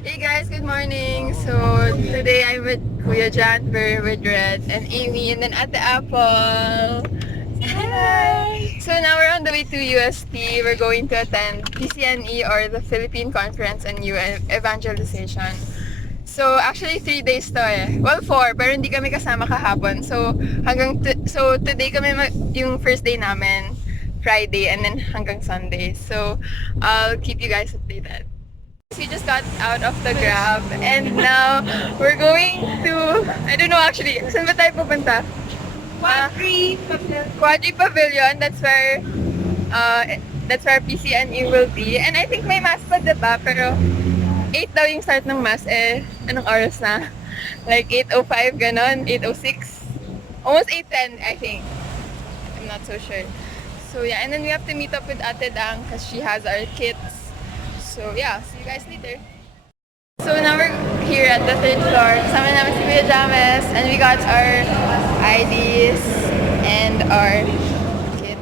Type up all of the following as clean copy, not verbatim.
Hey guys, good morning. So today I'm with Kuya Jan, we're with Red and Amy, and then at the Apple. Hi. So now we're on the way to UST. We're going to attend PCNE or the Philippine Conference and Evangelization. So actually 3 days to eh. Well 4, pero hindi kami kasama kahapon. So so today kami yung first day namin, Friday, and then hanggang Sunday. So I'll keep you guys updated. We just got out of the Grab and now we're going to, I don't know actually, saan ba tayo pupunta? Quadri Pavilion, that's where PCNE will be. And I think may mass pa diba? Pero 8 daw yung start ng mass eh, anong oras na? Like 8:05 ganon, 8:06. Almost 8:10 I think. I'm not so sure. So yeah, and then we have to meet up with Ate Dang because she has our kits. So yeah, see you guys later. So now we're here at the 3rd floor. Kasama namin si Kuya James and we got our IDs and our kits.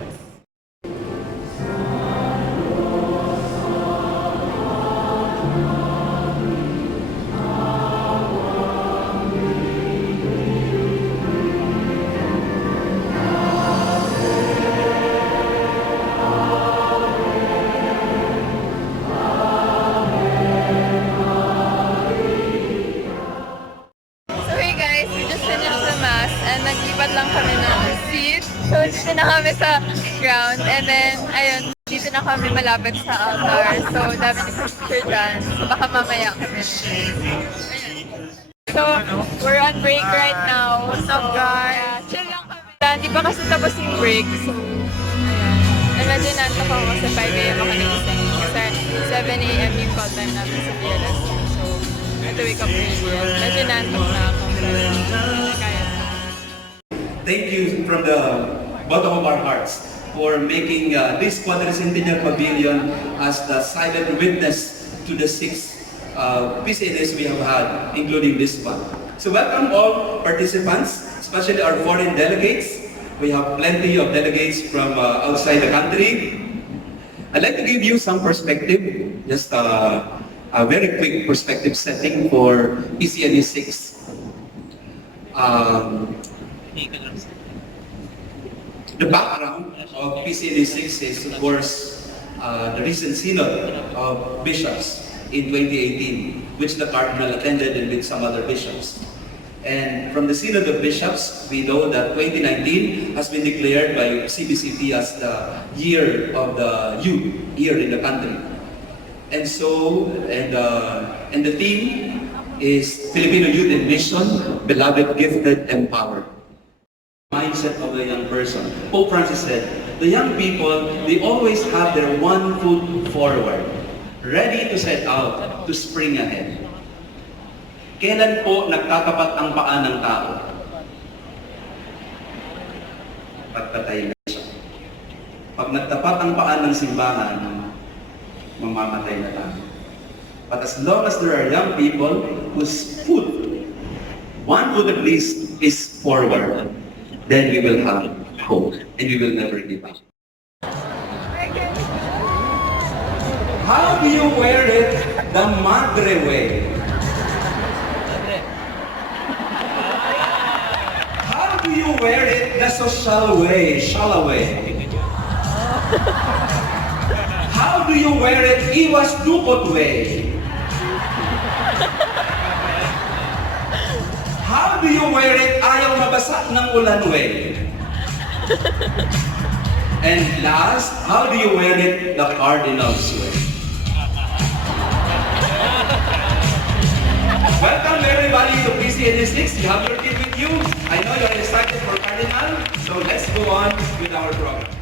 Naglipat lang kami ng seat. So, dito na kami sa ground. And then, ayun, dito na kami malapit sa altar. So, dami ni picture dyan. So, baka mamaya kami. Ayun. So, we're on break right now. What's up, guys? Chill lang kami. Hindi pa kasi tapos yung break. So, ayun. And medyo nantok ako sa 5 a.m. ako nagising. Kasi 7 a.m. yung call time namin sa PLS. So, I had to wake up early. Medyo nantok na ako. Kaya. Thank you from the bottom of our hearts for making this Quadricentennial Pavilion as the silent witness to the 6 PCNEs we have had, including this one. So welcome all participants, especially our foreign delegates. We have plenty of delegates from outside the country. I'd like to give you some perspective, just a very quick perspective setting for PCNE 6. The background of PCNE 6 is, of course, the recent synod of bishops in 2018, which the Cardinal attended and with some other bishops. And from the synod of bishops, we know that 2019 has been declared by CBCP as the year of the youth here in the country. And so, and the theme is Filipino Youth in Mission, Beloved, Gifted, Empowered. Mindset of the young person. Pope Francis said, the young people, they always have their one foot forward, ready to set out, to spring ahead. Kailan po nagtatapat ang paa ng tao? Pagpatay na siya. Pag nagtapat ang paa ng simbahan, mamamatay na tayo. But as long as there are young people whose foot, one foot at least, is forward, then we will have hope and we will never give up. How do you wear it the madre way? How do you wear it the social way, shala way? How do you wear it iwas dukot way? How do you wear it ayaw mabasa ng ulan way? And last, how do you wear it the Cardinal's way? Welcome everybody to PCNE 6. You have your team with you. I know you're excited for Cardinal, so let's go on with our program.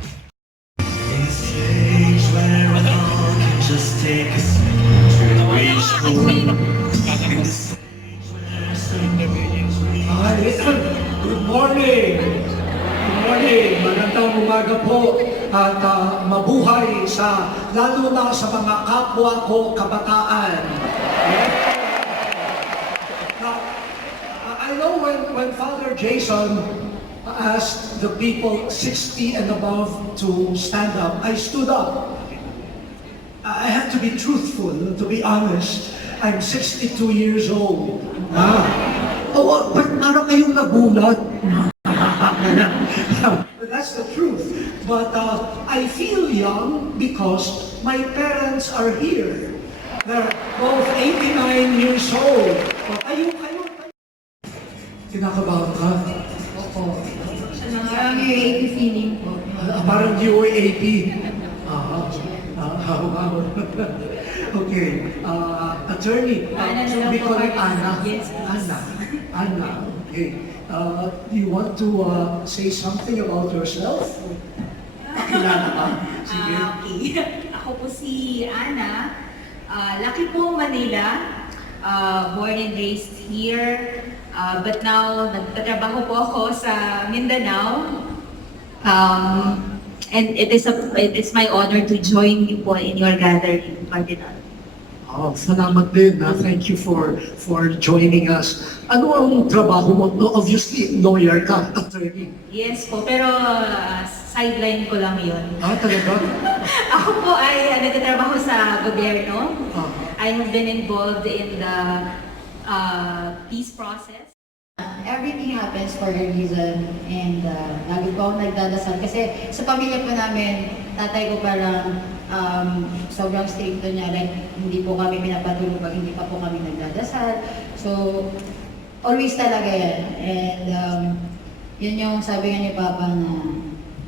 In the stage where we all can just take a seat to reach the world. In the stage where some Good morning! Good morning! Magandang umaga po at mabuhay lalo na sa mga kapwa ko kabataan. Now, I know when Father Jason asked the people 60 and above to stand up, I stood up. I had to be truthful, to be honest. I'm 62 years old. Oo, ba't parang kayong nagulat? That's the truth. But I feel young because my parents are here. They're both 89 years old. Kayo. Kinakabahan ka? Opo. Parang yung 80 feeling po. Parang you were 80. Okay. Attorney, Ana na lang we po, call it Cardinal. Ana. Yes, please. Ana. Okay. Do you want to say something about yourself? Kilala ka? Sige. Okay. Ako po si Ana. Laki po Manila. Born and raised here. But now, nagtatrabaho po ako sa Mindanao. And it is my honor to join you po in your gathering, Cardinal. Oh, salamat din. Thank you for joining us. Ano ang trabaho mo? No, obviously, lawyer ka, attorney. Yes po, pero sideline ko lang yun. Talaga? Ako po ay nagtatrabaho sa gobyerno. Ah. I have been involved in the peace process. Everything happens for a reason and lagi po ako nagdadasal kasi sa pamilya po namin, tatay ko parang sobrang stricto niya, like hindi po kami pinapatulog pag hindi pa po kami nagdadasal. So, always talaga yan. And yun yung sabi nga ni Papa na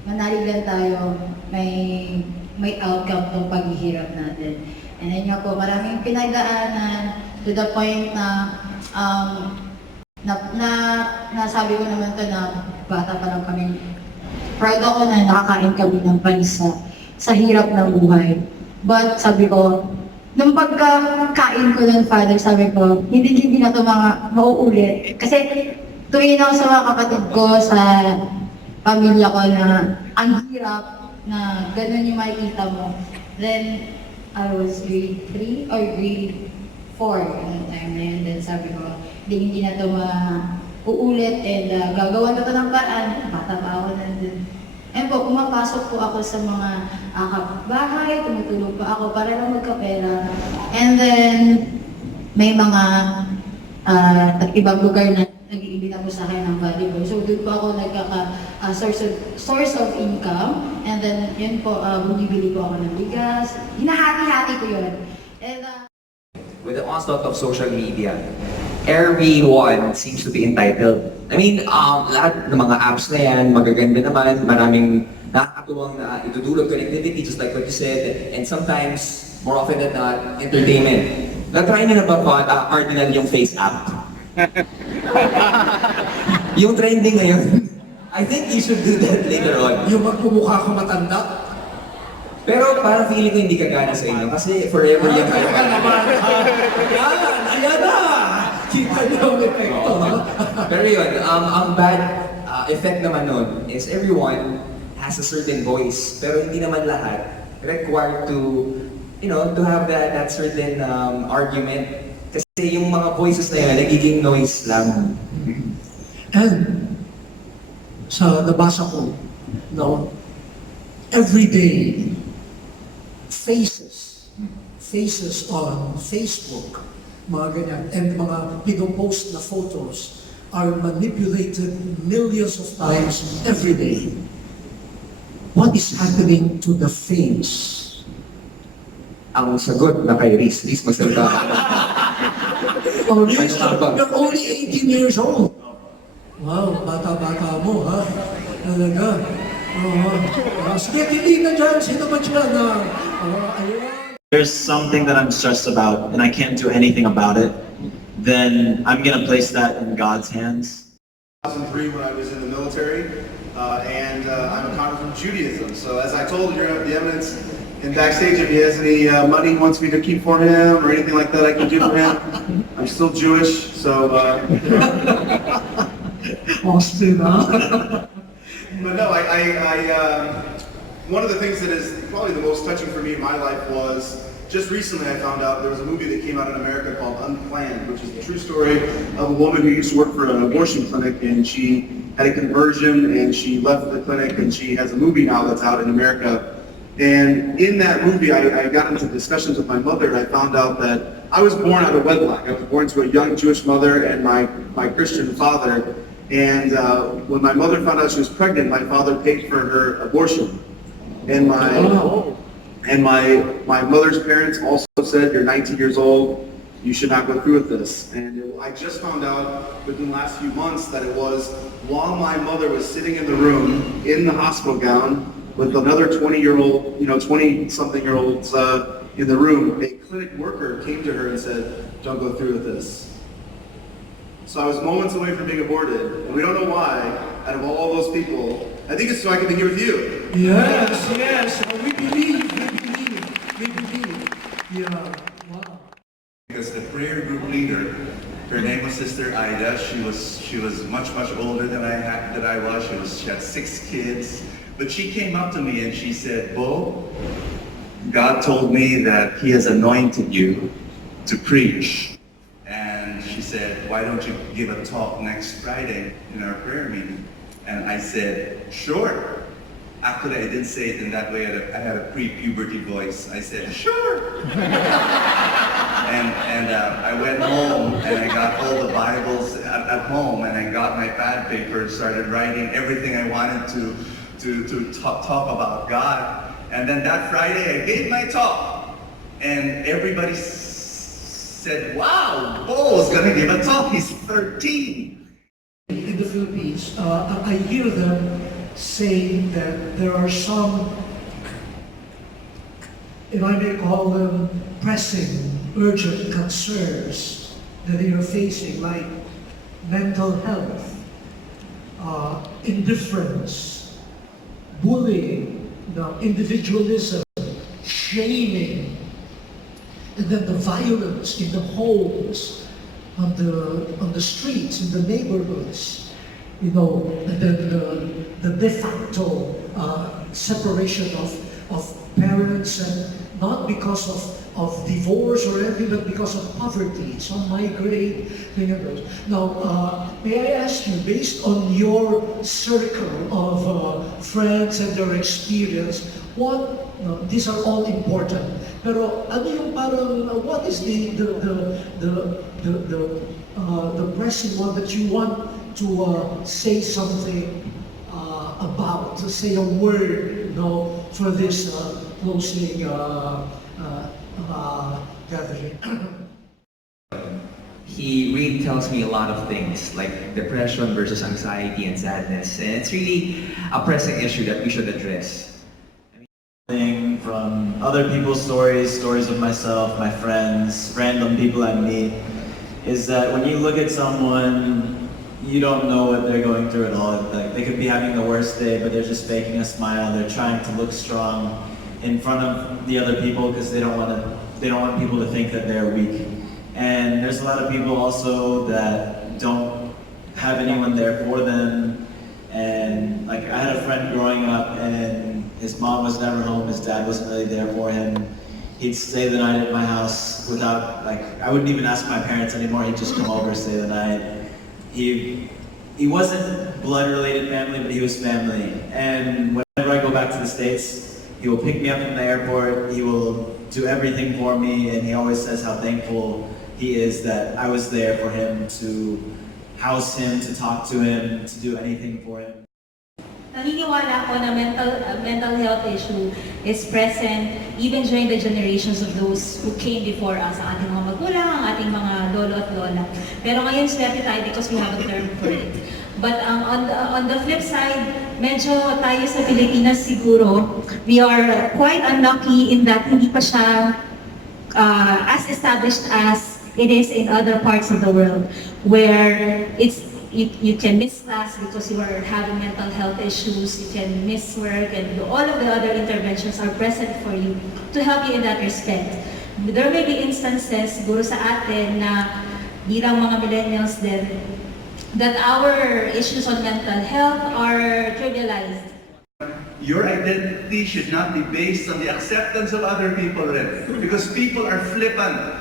manalig lang tayo, may outcome tong paghihirap natin. And then nga po, maraming pinagdaanan to the point na nasabi ko naman to na bata pa lang kami. Proud ako na nakakain kami ng panis sa hirap ng buhay. But sabi ko, nung pagkakain ko ng Father, sabi ko, hindi na ito mga mauulit. Kasi tumingin ako sa mga kapatid ko, sa pamilya ko na ang hirap na ganun yung makikita mo. Then, I was grade 3 or grade 4 noong time na yun. Then sabi ko, hindi na ito mauulit and gagawa na ito ng paraan. Bata pa ako nandun. And po, pumapasok po ako sa mga kapitbahay, tumutulog pa ako para lang magkapera. And then, may mga ibang lugar na nag-iimbita po sa akin ng volleyball. So, doon po ako source of income. And then, yun po, bumibili po ako ng bigas. Hinahati-hati ko yun. And, with the onslaught of social media, everyone seems to be entitled. I mean, lahat ng mga apps na yan, magaganda naman, maraming nakakatuwang na itutulog connectivity, just like what you said, and sometimes, more often than not, entertainment. Na-try na ba Cardinal yung face app? Yung trending ngayon. I think you should do that later on. Yung magpumukha ka matanda. Pero parang feeling ko hindi kagana sa inyo kasi forever yan kayo. Ayan na! Kita niyo ang epekto, ha? Pero yun, ang bad effect naman nun is everyone has a certain voice, pero hindi naman lahat required to, you know, to have that certain argument. Kasi yung mga voices na yun, nagiging noise lang. And sa nabasa ko, no, every day, faces on Facebook, mga ganyan, and mga pinopost na photos are manipulated millions of times every day. What is happening to the face? Ang sagot na kay Riz magsalita ka. Oh, Riz, you're only 18 years old. Wow, bata-bata mo, ha? Talaga. Sige, hindi na dyan. Sino ba dyan? Ayun. There's something that I'm stressed about and I can't do anything about it, then I'm going to place that in God's hands. 2003 when I was in the military, and I'm a convert from Judaism. So as I told the evidence in backstage, if he has any money he wants me to keep for him or anything like that I can do for him, I'm still Jewish, so... Austin, huh? But no, one of the things that is probably the most touching for me in my life was just recently I found out there was a movie that came out in America called Unplanned, which is the true story of a woman who used to work for an abortion clinic and she had a conversion and she left the clinic and she has a movie now that's out in America. And in that movie, I got into discussions with my mother, and I found out that I was born out of wedlock. I was born to a young Jewish mother and my Christian father. And when my mother found out she was pregnant, my father paid for her abortion. And my mother's parents also said, "You're 19 years old, you should not go through with this." And I just found out within the last few months that it was while my mother was sitting in the room in the hospital gown with another 20-year-old, 20-something-year-olds in the room, a clinic worker came to her and said, "Don't go through with this." So I was moments away from being aborted, and we don't know why, out of all those people. I think it's so I can be here with you. Yes, we believe. Yeah, wow. Because the prayer group leader, her name was Sister Ida. She was much older than I was. She had 6 kids, but she came up to me and she said, "Bo, God told me that He has anointed you to preach." And she said, "Why don't you give a talk next Friday in our prayer meeting?" And I said, "Sure." Actually, I didn't say it in that way. I had a pre-puberty voice. I said, "Sure." and I went home and I got all the Bibles at home, and I got my pad paper, started writing everything I wanted to talk about God. And then that Friday I gave my talk, and everybody said, "Wow, Bo's gonna give a talk, he's 13. In the Philippines, I hear them saying that there are some, if I may call them, pressing, urgent concerns that they are facing, like mental health, indifference, bullying, individualism, shaming, and then the violence in the homes, on the streets, in the neighborhoods, and then the de facto separation of parents, and not because of divorce or anything, but because of poverty. Some migrate, thing of those. Now, may I ask you, based on your circle of friends and your experience, these are all important. Pero ano yung parang, what is the pressing one that you want to say something about, to say a word, for this closing gathering? He really tells me a lot of things, like depression versus anxiety and sadness, and it's really a pressing issue that we should address. From other people's stories of myself, my friends, random people I meet, is that when you look at someone, you don't know what they're going through at all. Like, they could be having the worst day, but they're just faking a smile. They're trying to look strong in front of the other people because they don't want people to think that they're weak. And there's a lot of people also that don't have anyone there for them. And like, I had a friend growing up, and his mom was never home, his dad wasn't really there for him. He'd stay the night at my house without, I wouldn't even ask my parents anymore, he'd just come over and stay the night. He wasn't blood-related family, but he was family. And whenever I go back to the States, he will pick me up from the airport, he will do everything for me, and he always says how thankful he is that I was there for him, to house him, to talk to him, to do anything for him. Naniniwala ko na mental health issue is present even during the generations of those who came before us, ang ating mga magulang, ang ating mga lolo at lola. Pero ngayon swerte tayo because we have a term for it. But on the flip side, medyo tayo sa Pilipinas siguro, we are quite unlucky in that hindi pa siya as established as it is in other parts of the world, where you can miss class because you are having mental health issues, you can miss work, and all of the other interventions are present for you to help you in that respect. There may be instances, siguro sa atin, na bilang mga millennials din, that our issues on mental health are trivialized. Your identity should not be based on the acceptance of other people, because people are flippant.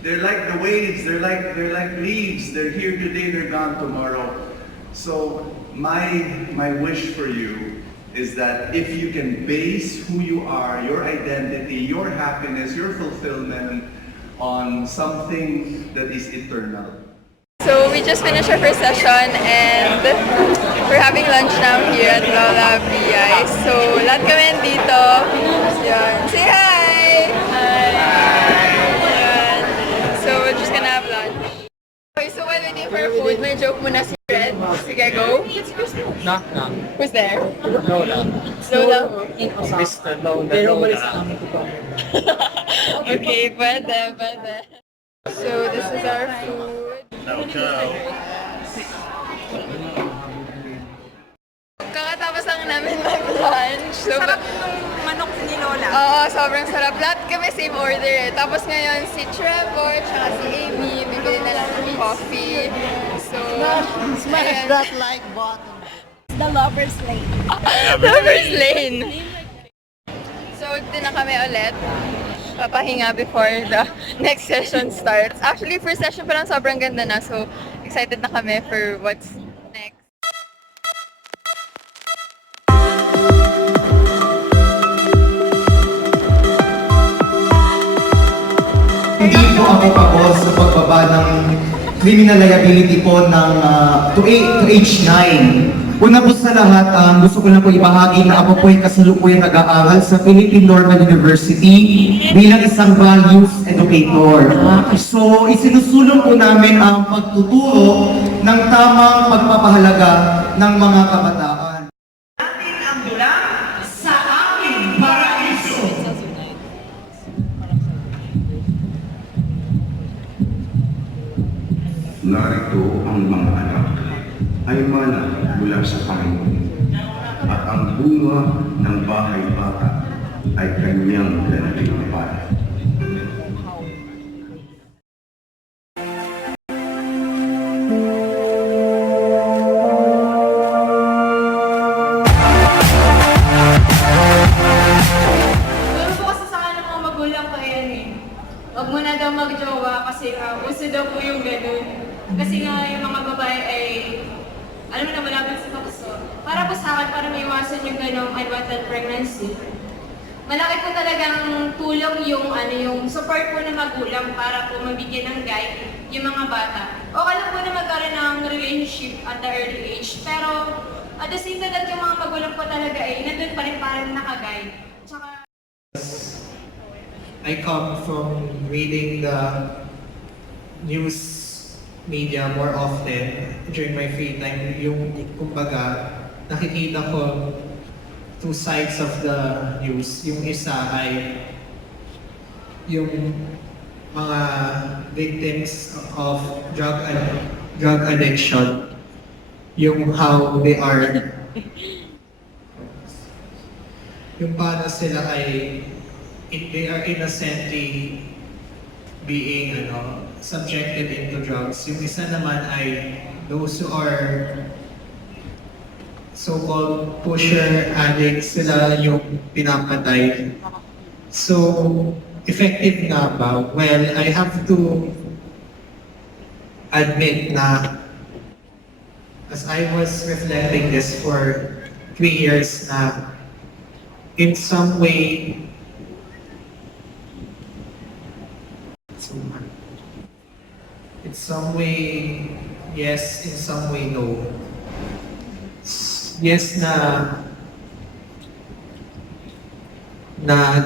They're like the waves, they're like leaves. They're here today, they're gone tomorrow. So my wish for you is that if you can base who you are, your identity, your happiness, your fulfillment on something that is eternal. So we just finished our first session and we're having lunch now here at Lola BI. So lahat kami dito. Yan. Say hi! Yan. So we're just gonna have lunch. Okay, so while waiting for our food, may joke muna si Red. Sige, go. Knock, knock. Who's there? Lola. Lola. Mr. Lola. Pero umalis na kami ito. Okay, pwede. So this is our food. Kakatapos lang namin mag-lunch. So, Sarap ng manok ni Lola. oo, sobrang sarap. Lahat kami same order eh. Tapos ngayon si Trevor, tsaka si Amy, bibili na lang ng coffee. So, Smash that like button. The Lover's Lane. Lover's Lane. So, din na kami ulit. Papahinga before the next session starts. Actually, first session pa lang sobrang ganda na. So, excited na kami for what's next. Hindi po ako pabor sa pagbaba ng criminal liability po ng to age 9. Una po sa lahat, gusto ko lang po ibahagi na ako po ay kasalukuyang nag-aaral sa Philippine Normal University bilang isang values educator. So, isinusulong po namin ang pagtuturo ng tamang pagpapahalaga ng mga kabataan. Natin ang mula sa aming paraiso. Narito ang mga anak ay mana mula sa Panginoon at ang bunga ng bahay bata ay kanyang ganatimpala. Pero po kasi sa kanila mga magulang ko yan eh. Huwag mo na daw magjowa kasi uso daw po yung ganun. Kasi nga yung mga babae ay, alam mo na malapit sa tukso. Para po sa akin, para maiwasan yung ganong unwanted pregnancy. Malaki po talagang tulong yung support po ng magulang para po mabigyan ng guide yung mga bata. Okay lang po na magkaroon ng relationship at the early age, pero at the same time yung mga magulang po talaga ay nandun pa rin parang naka-guide. Tsaka, I come from reading the news media more often during my free time. Yung, kumbaga, nakikita ko two sides of the news. Yung isa ay yung mga victims of drug addiction. Yung how they are, yung paano sila ay they are innocently being subjected into drugs. Yung isa naman ay those who are so-called pusher addicts, sila yung pinapatay. So, effective nga ba? Well, I have to admit na as I was reflecting this for 3 years na in some way yes, in some way no. Yes na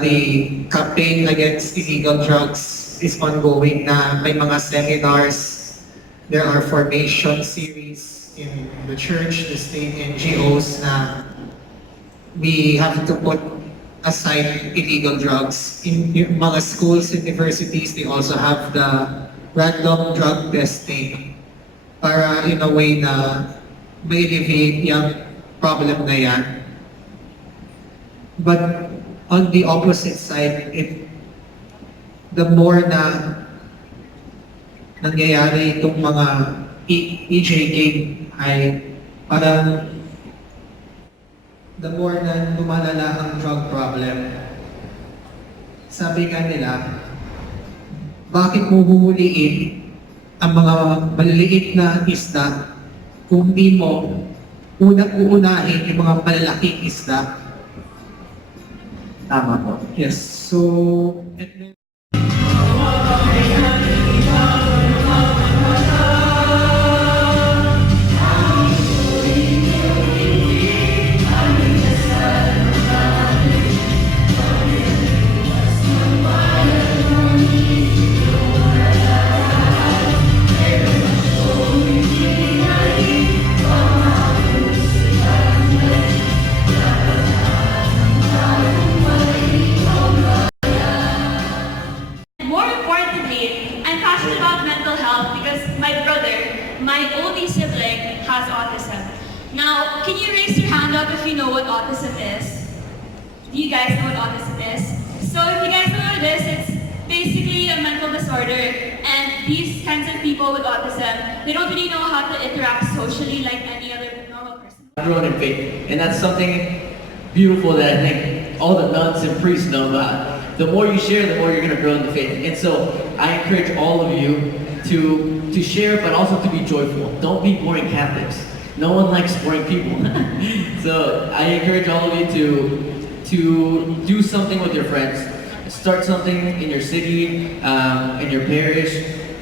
the campaign against illegal drugs is ongoing, na may mga seminars, there are formation series in the church, the state NGOs na we have to put aside illegal drugs. In mga schools, universities, they also have the random drug testing para in a way na ma-alleviate yung problem na yan. But on the opposite side, the more na nangyayari itong mga EJK ay parang the more na lumalala ang drug problem. Sabi nga nila, bakit mo huhuliin ang mga maliliit na isda kung di mo uunahin yung mga malalaking isda. Tama po. Yes. So, and then, More importantly, I'm passionate about mental health because my brother, my only sibling, has autism. Now, can you raise your hand up if you know what autism is? Do you guys know what autism is? So if you guys know what it is, it's basically a mental disorder, and these kinds of people with autism, they don't really know how to interact socially like any other normal person. Grown in faith, and that's something beautiful that I think all the nuns and priests know about. The more you share, the more you're going to grow in the faith. And so I encourage all of you to share, but also to be joyful. Don't be boring Catholics. No one likes boring people. So I encourage all of you to do something with your friends. Start something in your city, in your parish,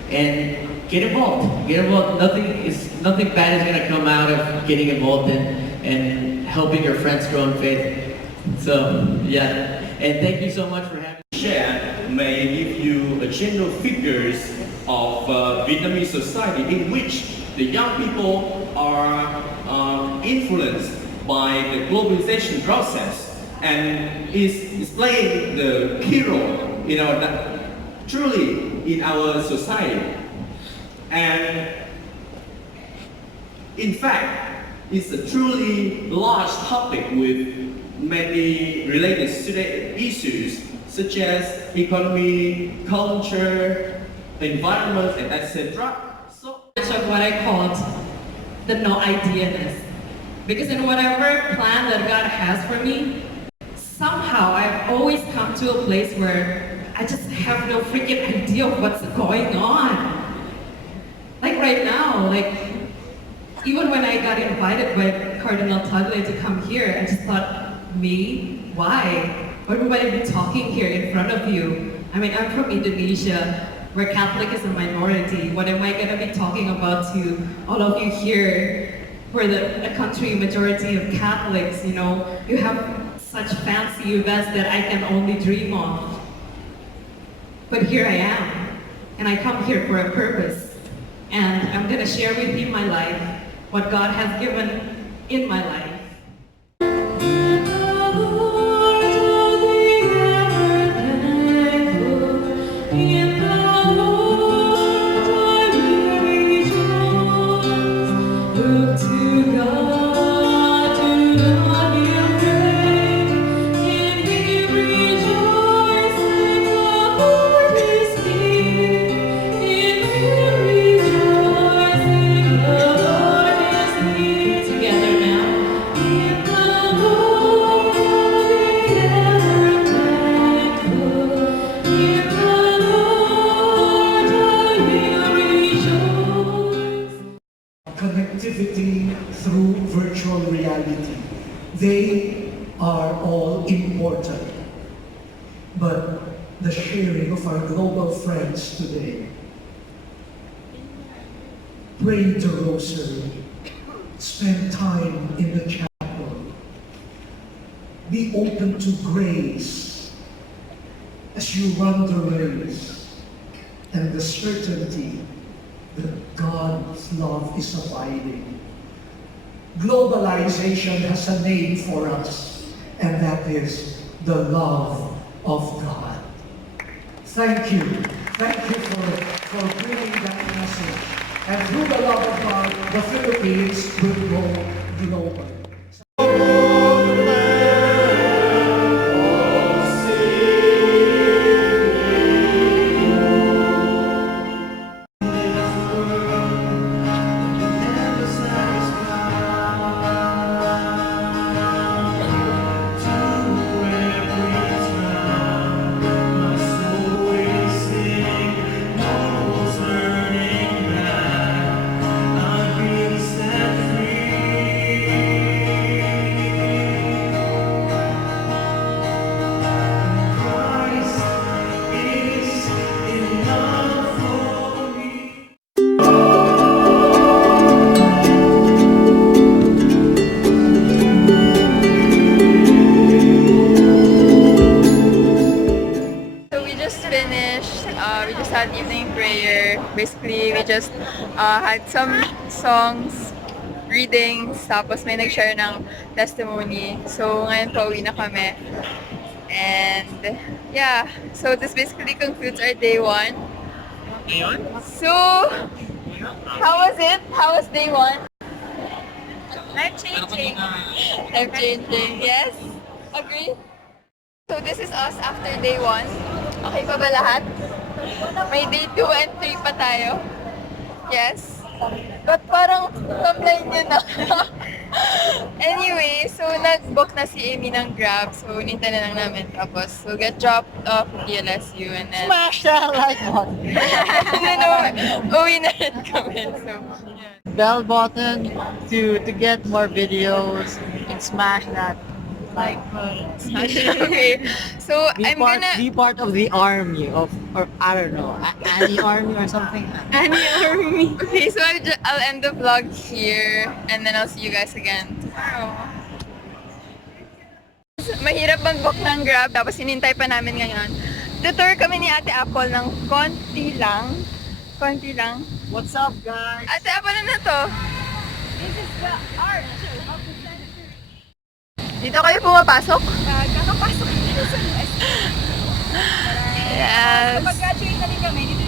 and get involved. Get involved. Nothing bad is going to come out of getting involved and helping your friends grow in faith. So yeah, and thank you so much for having me. Share may give you a general figures of Vietnamese society in which the young people are influenced by the globalization process and is playing the key role, truly in our society. And in fact, it's a truly large topic with many related issues such as economy, culture, environment, and etc. So much of what I called the no ideaness. Because in whatever plan that God has for me, somehow I've always come to a place where I just have no freaking idea of what's going on. Like right now, even when I got invited by Cardinal Tagle to come here, I just thought, me? Why? Why would I be talking here in front of you? I mean, I'm from Indonesia, where Catholic is a minority. What am I going to be talking about to all of you here? We're a country majority of Catholics, you have such fancy events that I can only dream of. But here I am, and I come here for a purpose. And I'm going to share with you my life, what God has given in my life. Connectivity through virtual reality. They are all important. But the sharing of our global friends today, pray the rosary, spend time in the chapel, be open to grace as you run the race, and the certainty that God's love is abiding. Globalization has a name for us, and that is the love of God. Thank you. Thank you for bringing that message. And through the love of God, the Philippines will go global. I've been set free. we just finished. We just had evening prayer. Basically, we just had some songs, readings, tapos may nag-share ng testimony. So, ngayon pauwi na kami. And, yeah. So, this basically concludes our day 1. So, how was it? How was day 1? Life-changing. Life-changing, yes? Agree? So, this is us after day 1. Okay pa ba lahat? May day 2 and 3 pa tayo. Yes? But parang thumbnail nyo na. Anyway, so nag-book na si Amy ng Grab. So, nintay na lang namin. Tapos, we'll get dropped off at DLSU and then... Smash that like button! And then, uwi na rin kami. So, yeah. Bell button to get more videos and smash that like button. Okay, so I'm gonna... Be part of the army or I don't know, any army or something. Any army. Okay, so I'll end the vlog here and then I'll see you guys again tomorrow. Mahirap mag-book ng Grab, tapos hinintay pa namin ngayon. Tutor kami ni Ate Apple ng konti lang. Konti lang. What's up, guys? Ate Apple, ano na to? This is the arch of the century. Dito kayo pumapasok? Kakapasok dito sa US. Yes. Kapag graduate na rin kami, dito